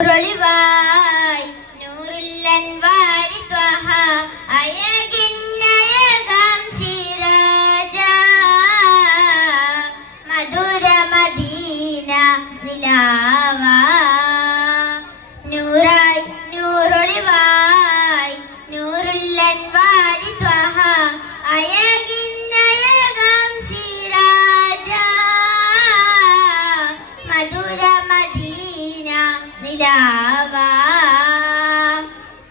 ഒളിവായി നൂറുൽ അൻവാരി ത്വഹ അയകിന്നയകം സിറാജ മധുര Medina നിലാവ നൂറായി നൂറൊളിവായി Noorul Anwari ത്വഹ അയകിന്നയകം സിറാജ മധുര Medina നിലാവ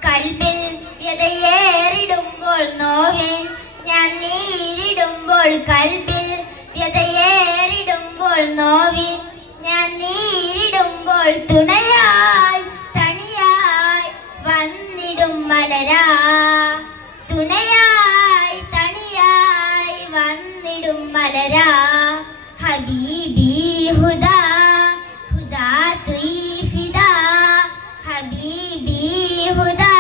കൽബിൽ വ്യതയേറിടുമ്പോൾ നോവിൻ ഞാൻ നീരിടുമ്പോൾ കൽബിൽ വ്യതയേറിടുമ്പോൾ നോവിൻ ഞാൻ നീരിടുമ്പോൾ തുണയായി തണിയായി വന്നിടും മലരാ തുണയായി തണിയായി വന്നിടും മലരാ ഹബീബി ഹുദാ حبيبي هدى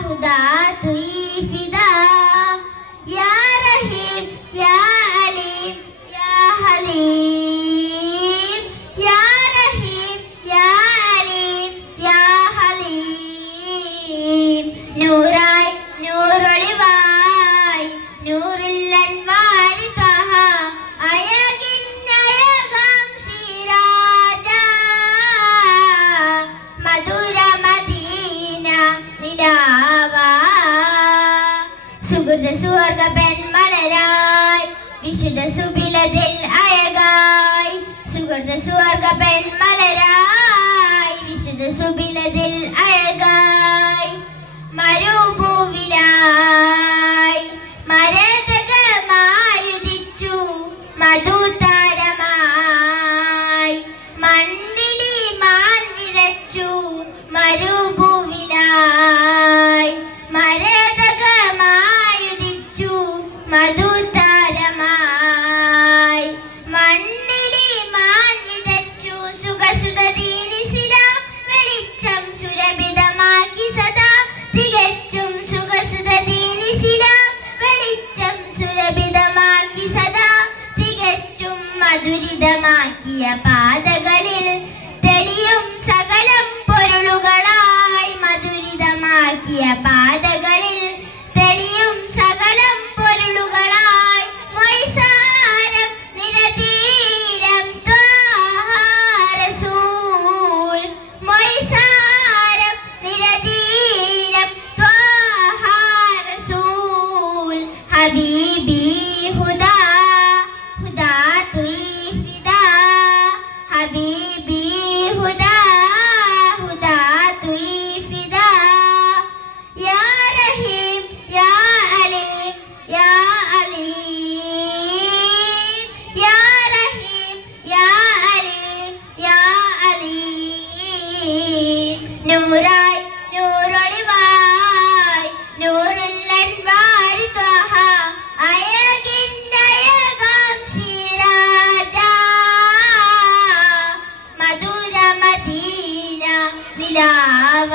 هدى فدا يا رحيم يا عليم يا حليم يا رحيم يا عليم يا حليم نوراي نور ഒളിവായി നൂറുൽ അൻവാരി ത്വഹ അയകിന്നയകം സിറാജ മധുര മദീന നിലാവ സുഹൃത സുവർഗ പെൺമലരായി വിശുദ്ധ സുബിലതിൽ അയകായി സുഹൃത സുവർഗ പെൺമലരായി വിശുദ്ധ സുബിലതിൽ അയകായി മരുഭൂവിലായി മരതകമായുദിച്ചു മധുതാരമായി മണ്ണിലി മാൻ വിതച്ചു മരുഭൂവിലായി മരതകമായുദിച്ചു മധുതാരമായി മണ്ണിലി മാൻ വിതച്ചു സുഖസുത ദീനിസ്ലാം വെളിച്ചം സുരഭിതമാക്കി സദാ തികച്ചും സുഖസുത ദീനിസ്ലാം വെളിച്ചം സുരഭിതമാക്കി സദാ തികച്ചും മധുരിതമാക്കിയ പാതകളിൽ തെളിയും സകലം പൊരുളുകളായി മധുരിതമാക്കിയ പാതകളിൽ തെളിയും സകലം പൊരുളുകളായി മൊയ്സാരം നിരതീരം ത്വാഹ റസൂൽ മൊയ്സാരം നിരതീരം ത്വാഹ റസൂൽ ഹബീബി ഹുദാ ഹുദാ ഫിദാ ഹബീബി ഹുദാ ഹുദാ ഫിദാ യാ റഹീം യാ അലീം യാ അലീം യാ റഹീം യാ അലീം യാ അലീം നൂറായി നൂറൊളിവായി നൂറുൽ അൻവാരി ത്വഹ അയകിന്നയകം സിറാജ മധുര മദീന നിലാവ